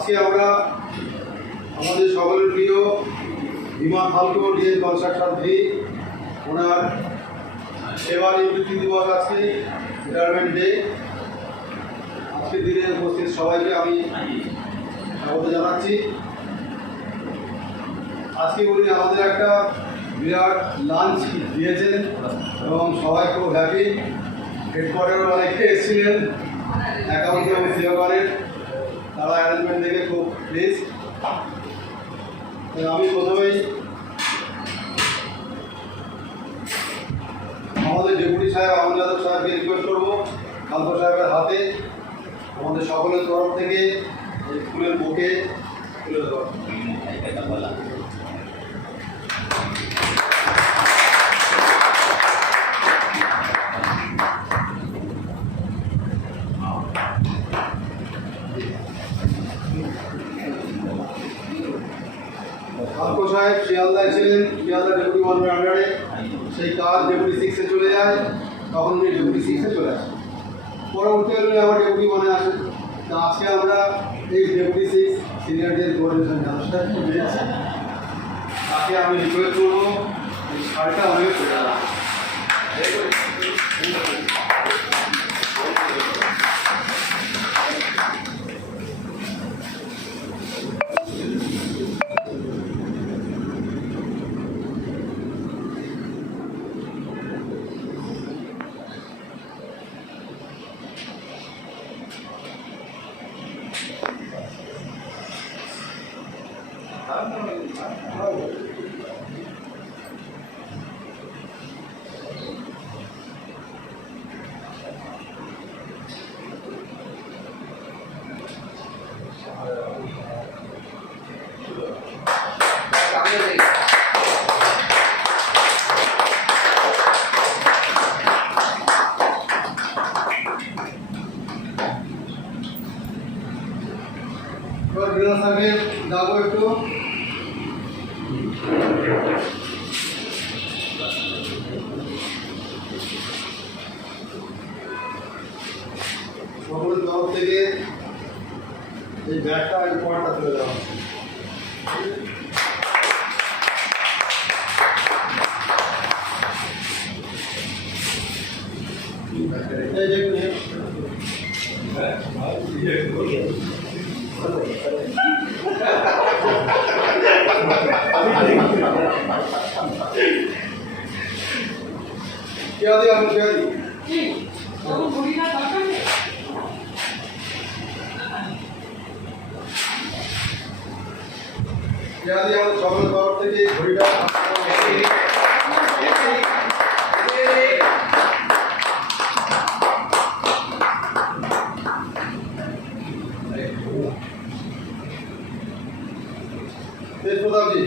আজকে আমরা আমাদের সকলের প্রিয় বিমা খালকো ডিএস কনস্ট্রাকশন ভি ওনার সেবা নিবৃত্তি দিবস আজকে রিটায়ারমেন্ট ডে। আজকের দিনে উপস্থিত সবাইকে আমি স্বাগত জানাচ্ছি। আজকে উনি আমাদের একটা বিরাট লাঞ্চ দিয়েছেন এবং সবাই খুব হ্যাপি। হেডকোয়ার্টারে অনেকে এসেছিলেন, অ্যাকাউন্ট এবং সিওকারের, তারা অ্যারেঞ্জমেন্ট দেখে খুব প্লিজ। আমি প্রথমেই আমাদের ডেপুটি সাহেব আহমদ যাদব সাহেবকে রিকোয়েস্ট করবো খালকো সাহেবের হাতে আমাদের সকলের তরফ থেকে এই ফুলের বুকে তুলে দেওয়া। খালকো সাহেব শিয়ালদায় ছিলেন, শিয়ালদা ডেপুটি ওয়ানের আন্ডারে। সেই কাজ ডেপুটি 6-এ চলে যায়, তখন উনি ডেপুটি 6-এ চলে আসেন। পরবর্তীকালে আবার ডেপুটি 1-এ আসেন। তা আজকে আমরা এই ডেপুটি 6 সিনিয়রদের কোঅর্ডিনেশন জানাচ্ছি, তাকে আমি রিকোয়েস্ট করবো এই শাড়িটা অনেক করে স্যারকে যাবো একটু। সকলের তরফ থেকে এই ব্যাগটা পয়েন্টটা তুলে দেওয়া। क्या दिया हम क्या दी तो बुरी ना दरकार है क्या दिया हम সকল তরফ থেকে ঘড়িটা तेज प्रताप जी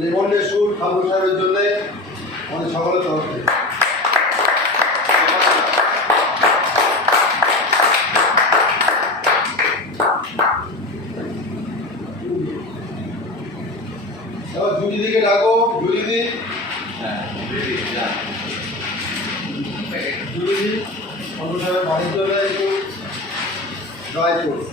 লেমনের সুর খালকো সাহেবের জন্য আমাদের সকলের তরফ থেকে। এবার জুলি দিকে ডাকো, জুলি দি জুলি দি খালকো সাহেবের বাড়ির জন্য একটু ড্রাই ফ্রুটস।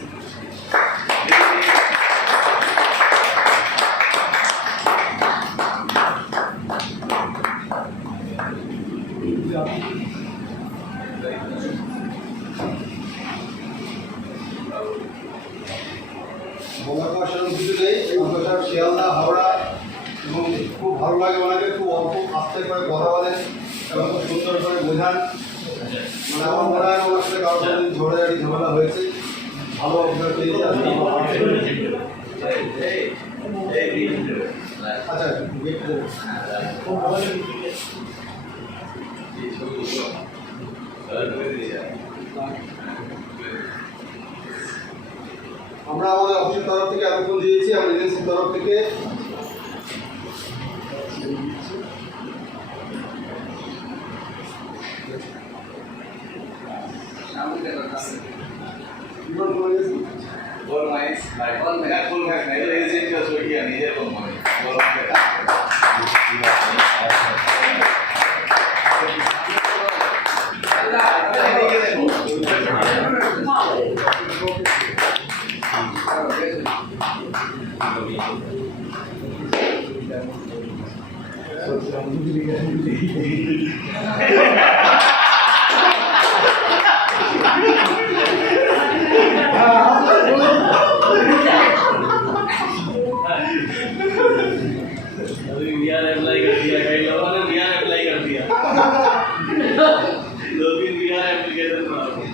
বলার সেরকম কিছু নেই। খালকো সাহেব শিয়ালদা, হাওড়া এবং খুব ভালো লাগে ওনাকে, খুব অল্প আস্তে করে কথা বলেন এবং খুব সুন্দর করে বোঝান। মানে আমার মনে হয় ওনার সাথে কারোর সাথে ঝগড়াঝাটি ঝামেলা হয়েছে, ভালো অভিজ্ঞতা পেয়েছি। আচ্ছা আমরা আমাদের অফিসের তরফ থেকে আবেদন দিয়েছি, আমার এজেন্সির তরফ থেকে All my full my easy to so here, अभी वीआर अप्लाई कर दिया, कई लोगों ने वीआर अप्लाई कर दिया। 2-3 वीआर एप्लीकेशन बना दिए।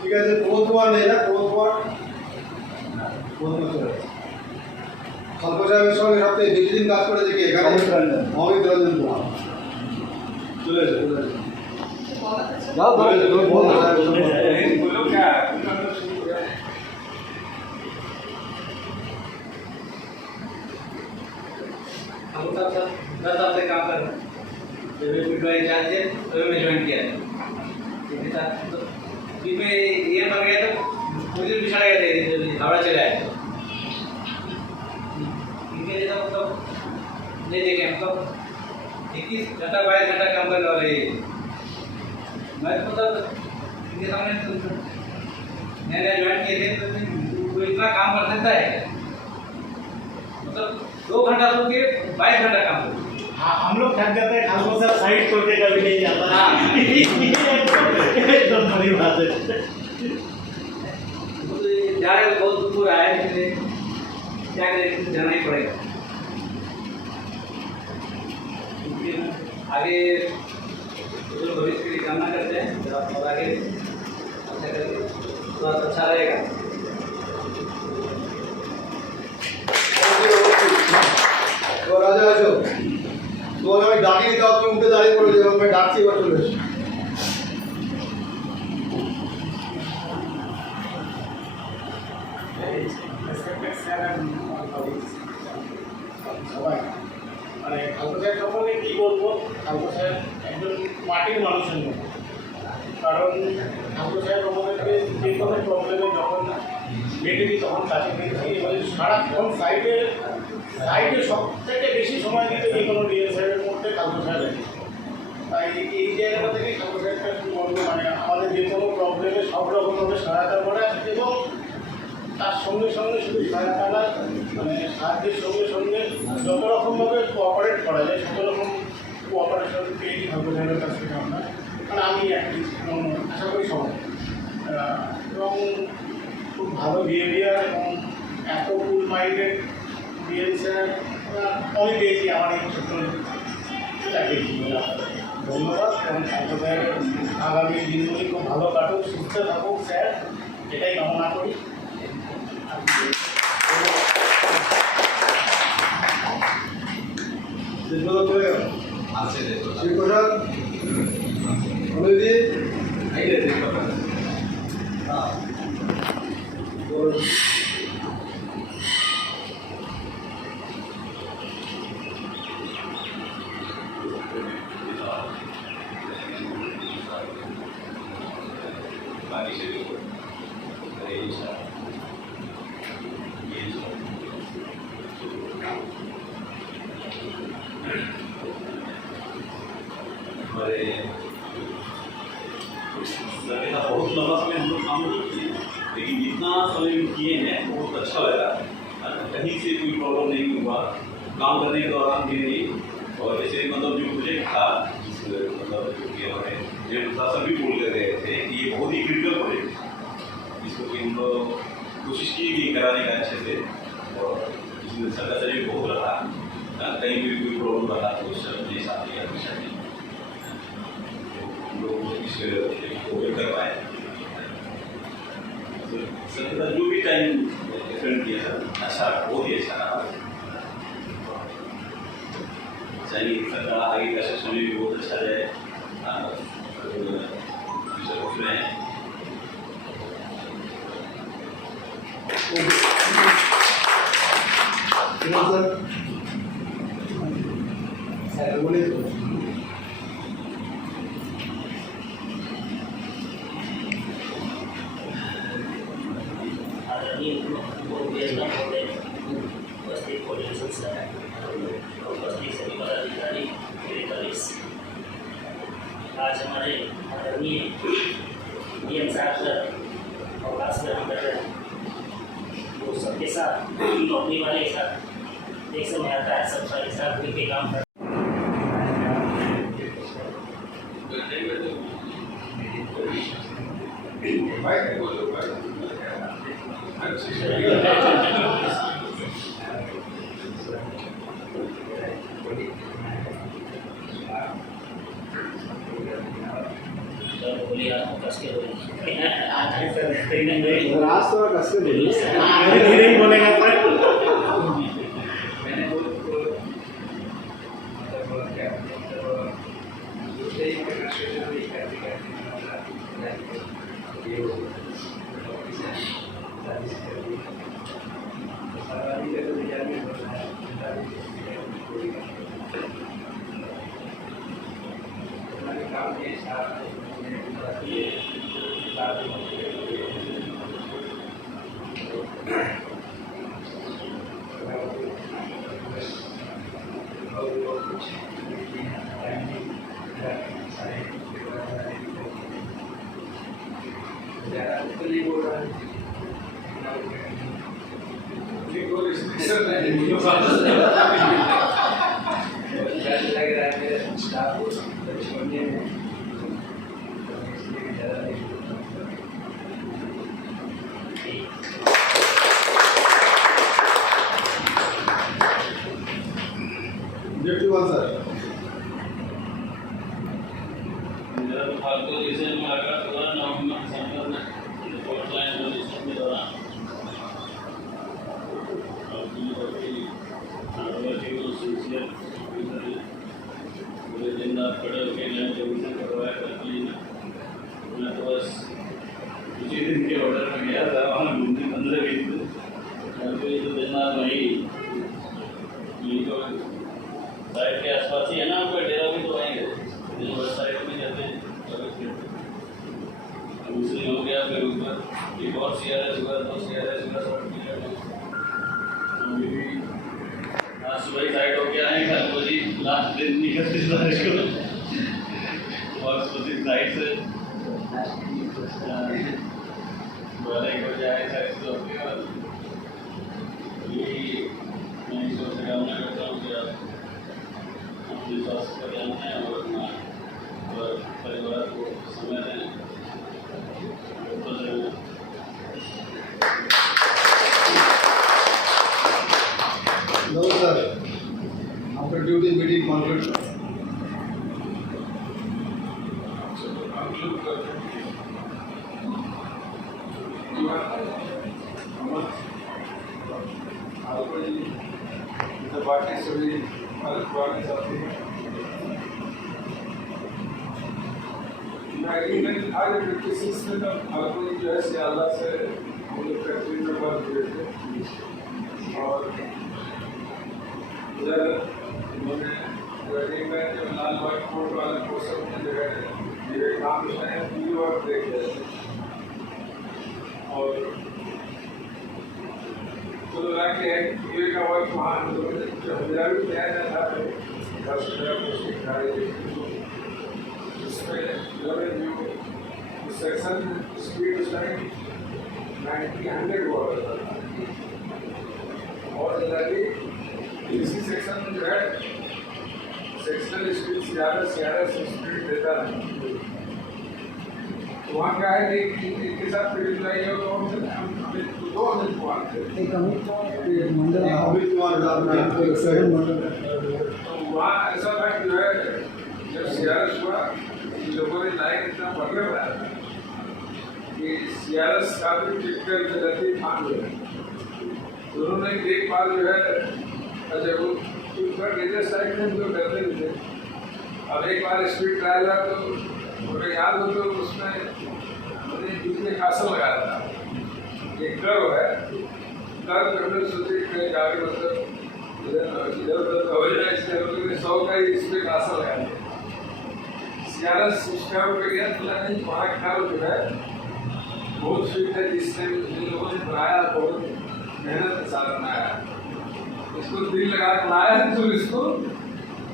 ঠিক আছে, প্রথমবার নেই না, প্রথমবার চলে খালকো সাহেবের সঙ্গে সবথেকে বেশি দিন কাজ করেছে কি এখানে অমিত রঞ্জন কুমার চলে এসে যাও बोलो क्या हम सब 10 साल से काम कर रहे हैं। जब मैं ड्राइंग इंचार्ज थे तभी मैं ज्वाइन किया इसके साथ तो बीच में ये बन गया तो मुझे बिछड़ा गया था हावड़ा चले आए इनके जैसा मतलब नहीं देखे हम तो 21 घंटा 22 घंटा काम करने वाले मैं तो मतलब इनके सामने नया ज्वाइन किए थे तो कोई इतना काम कर सकता है मतलब 2 घंटा सो के 22 घंटा काम करते। हाँ, हम लोग थक जाते हैं, खासकर सर साइड छोड़ के कभी नहीं जाता। हाँ। एकदम बड़ी बात है। तो जा रहे तो बहुत दूर आए इसलिए क्या करें जाना ही पड़ेगा। आगे जो भविष्य के लिए कामना करते हैं और आगे अच्छा करेंगे तो अच्छा रहेगा। তো রাজা আছো তোমাকে আমি ডাকিনি তাও তুমি উঠে দাঁড়িয়ে পড়ে যাবো আমি ডাকছি এবার চলে এসো সবাই মানে খালকো সাহেব সম্পর্কে কী বলবো, খালকো সাহেব একজন মাটির মানুষের মতো। কারণ খালকো সাহেব আমাদেরকে যে কোনো প্রবলেমে যখন ডেকেছি তখন কাছে দেখছি এবং সারাক্ষণ সাইডে সব থেকে বেশি সময় দিতে যে কোনো ডিএল সাহেবের মধ্যে খালকো সাহেব আছে। তাই এই জায়গাটা থেকে খালকো সাহেবটা একটু বলবো মানে আমাদের যে কোনো প্রবলেমে সব রকমভাবে সহায়তা করে এবং তার সঙ্গে সঙ্গে শুধু সহায়তা না মানে সাহায্যের সঙ্গে সঙ্গে যত রকমভাবে কোঅপারেট করা যায় সব রকম কোঅপারেশন পেয়েছি খালকো সাহেবের কাছ থেকে আমরা মানে আমি একটি আশা করি সবাই এবং খুব ভালো বিহেভিয়ার এবং এত ফুল মাইন্ডেড বিহেভিয়ার আমি পেয়েছি আমার এই ছোট্ট তাকে ধন্যবাদ এবং খালকো সাহেবের আগামী দিনগুলি খুব ভালো কাটুক, সুস্থ থাকুক স্যার, এটাই কামনা করি। শিবপ্রসাদ অমিতজি बहुत लंबा समय हम लोग काम नहीं किए लेकिन जितना समय किए हैं बहुत अच्छा लगा। कहीं से कोई प्रॉब्लम नहीं हुआ काम करने के दौरान भी नहीं। और जैसे मतलब जो प्रोजेक्ट था मतलब जो कि हमारे जो प्रशासन भी बोल कर रहे थे कि ये बहुत ही क्रिटिकल प्रोजेक्ट है जिसको कि हम लोग कोशिश की गई कराने का अच्छे से और इसमें सरकार से भी बहुत रहा कहीं भी कोई प्रॉब्लम रहा तो उससे अपने साथ ही हमेशा हम लोग इसको कर पाए। सर जो भी टाइम स्पेंड किया सर अच्छा बहुत ही अच्छा रहा। चाहिए सर का आगे का सेशन भी बहुत अच्छा जाए उसमें सर बोलिए आज हमारे आदरणीय डीएम साहब सर और खासकर हम कर रहे हैं वो सबके साथ नौकरी वाले के साथ देखने में आता है सब सारे साथ मिलकर काम कर बोलिए आपको कस के बोलिए आज थोड़ा कस के बोलिए। धीरे धीरे ही बोलेगा सर One sir. मेरा तो फालतू जैसे मुलाकात हुआ नवंबर दिसंबर में फोर्थ लाइन पोजीशन में रहा और सिंसियर पूरे दिन रात खड़े होकर लाइन पोजीशन करवाया करती मैं तो बस उसी दिन के ऑर्डर में गया था वहाँ घूमने 15-20 दिन तो ये तो दिन रात वही तो साइड के आसपास ही है ना उनका डेरा भी तो आएंगे साइड में जाते हैं दूसरी हो गया फिर ऊपर एक और CRS हुआ 2 CRS हुआ आज सुबह ही साइड हो गया है कल को जी लास्ट दिन 31 तारीख को और सोची साइड से 12 बजे आए साइड से होके और यही मैं सोच कामना करता हूँ कि आप अपने स्वास्थ्य का ध्यान दें और अपना और परिवार को समय दें तो जरूर No sir. After duty meeting conclude. बाकी सभी पुराने साथी आज किसी से हल्को जो है सियाला से हम लोग फैक्ट्री में बंद हुए थे और उधर उन्होंने वेडिंग में जो लाल बाग कोर्ट वाले पोस्टर की जगह मेरे काम में पूरी वर्क देख रहे थे और तो लगा कि ये का वर्क वहाँ मेरा भी नया नया था बस मेरा कुछ सिखा रही थी उसमें सेक्शन स्पीड उस टाइम 90-100 हुआ करता था और जनरली इसी सेक्शन में जो है सेक्शनल स्पीड ज़्यादा स्पीड देता है तो वहाँ क्या है कि इनके साथ पीड़ित रही हो तो दो अमित कुमार थे अमित कुमार तो वहाँ ऐसा था कि जो है जब CRS हुआ लोगों ने लाइन इतना बढ़ रहा था कि CRS का भी टिकट जल्दी मान हुए तो उन्होंने एक बार जो है अच्छा वो रेलवे साइड में जो करते थे अब एक बार स्पीड ट्रायल हुआ तो मुझे याद हो तो उसमें मैंने बीच में कासल लगाया था एक कर्व है कर्व हमने सोचे कहीं जाके मतलब इधर उधर हो जाए इसलिए 100 का ही इस पर कासल लगाया था CRS उस कर्व पे गया तो नहीं वहाँ कर्व जो है बहुत स्पीड है जिससे जिन लोगों ने बनाया बहुत मेहनत के साथ बनाया इसको दिल लगा के बनाया तो इसको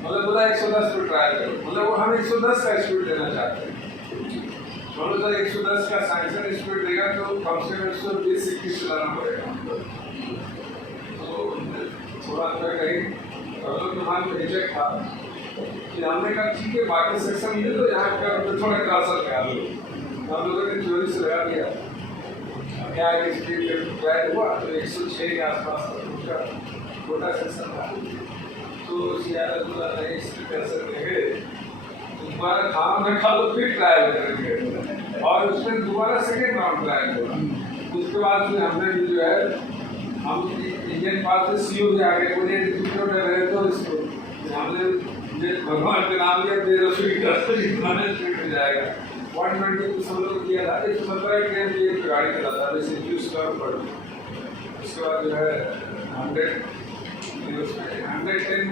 मतलब बोला 110 पे ट्राई करो मतलब वो हम 110 का स्पीड देना चाहते हैं बोलो सर 110 का सैंक्शन स्पीड देगा तो कम से कम 120-21 चलाना पड़ेगा तो थोड़ा बात में कहीं प्रधान को रिजेक्ट था कि हमने कहा ठीक है बाकी सेक्शन में तो यहाँ का थोड़ा क्रॉसर लगा दो, हम लोगों ने 24 लगा दिया। क्या है स्पीड ट्रायल हुआ तो 106 के आसपास उसका छोटा सेक्शन था, तो सीआरएस बोला नहीं इसमें कैसे देंगे, दोबारा काम रखा तो फिर ट्रायल करेंगे और उसमें दोबारा सेकेंड राउंड ट्रायल हुआ। उसके बाद फिर हमने भी जो है हम इंडियन पास से सीओ भी आ गए, बोले डिस्ट्रीब्यूटर रहे तो इसको हमने भगवान के नाम लिया 13 स्पीड हो जाएगा 120 सब लोग किया था। 117 ट्रेन भी एक गाड़ी चला था जैसे यूज कर पड़। उसके बाद जो है 110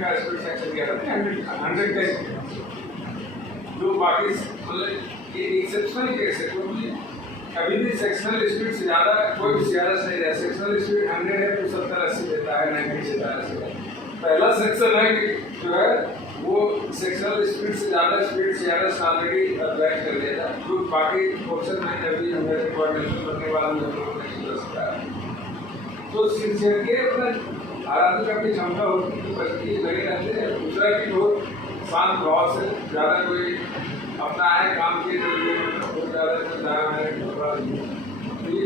का स्पीड सेक्शन किया था 110 जो बाकी मतलब ये एक्सेप्शनल केस है, क्योंकि कभी भी सेक्शनल स्पीड से ज़्यादा कोई भी सीआरएस नहीं रहा। सेक्शनल स्पीड 100 है तो 70-80 देता है, 90 देता है। पहला सेक्शन है कि जो है वो सेक्शनल स्पीड से ज़्यादा स्पीड सीआरएस ऑलरेडी अप्लाई कर दिया था, जो बाकी पोर्शन में अभी हमें कोऑर्डिनेशन करने वाला नहीं कर सकता है। तो सिंसियरली अपना आराधना की अपनी क्षमता होती है, बल्कि लगे रहते हैं। दूसरा कि बहुत शांत भाव से ज़्यादा कोई अपना है काम के बहुत ज़्यादा है तो ये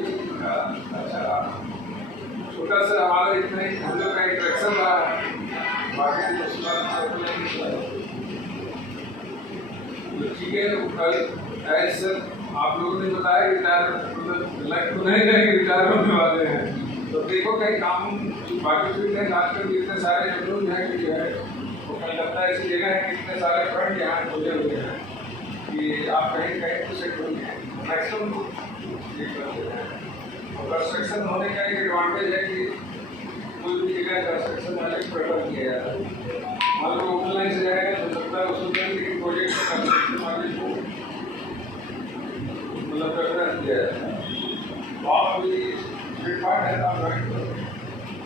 अच्छा छोटा सा हमारा इतना ही हम लोग का इंट्रैक्शन रहा है। बाकी ठीक है कल ऐसे आप लोगों ने बताया रिटायर मतलब लग तो नहीं रहेंगे, रिटायर होने वाले हैं तो देखो कहीं काम बाकी फिटनेस आजकल इतने सारे लोग हैं कि जो है वो कलकत्ता ऐसी जगह है कि इतने सारे फ्रंट यहाँ खुले हुए हैं कि आप कहीं कहीं तो सेट होंगे मैक्सिमम कंस्ट्रक्शन होने का एक एडवांटेज है कि कोई भी जगह कंस्ट्रक्शन वाले प्रेफर किया जाता है। मान लो ऑनलाइन से जाएगा तो लगता है उसको लेकिन प्रोजेक्ट कंस्ट्रक्शन वाले को मतलब प्रेफरेंस दिया जाता है। आप अभी फिट पार्ट है आप राइट करो,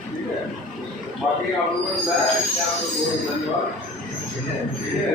ठीक है। बाकी आप लोगों ने बताया कि आप लोग बहुत धन्यवाद, ठीक है।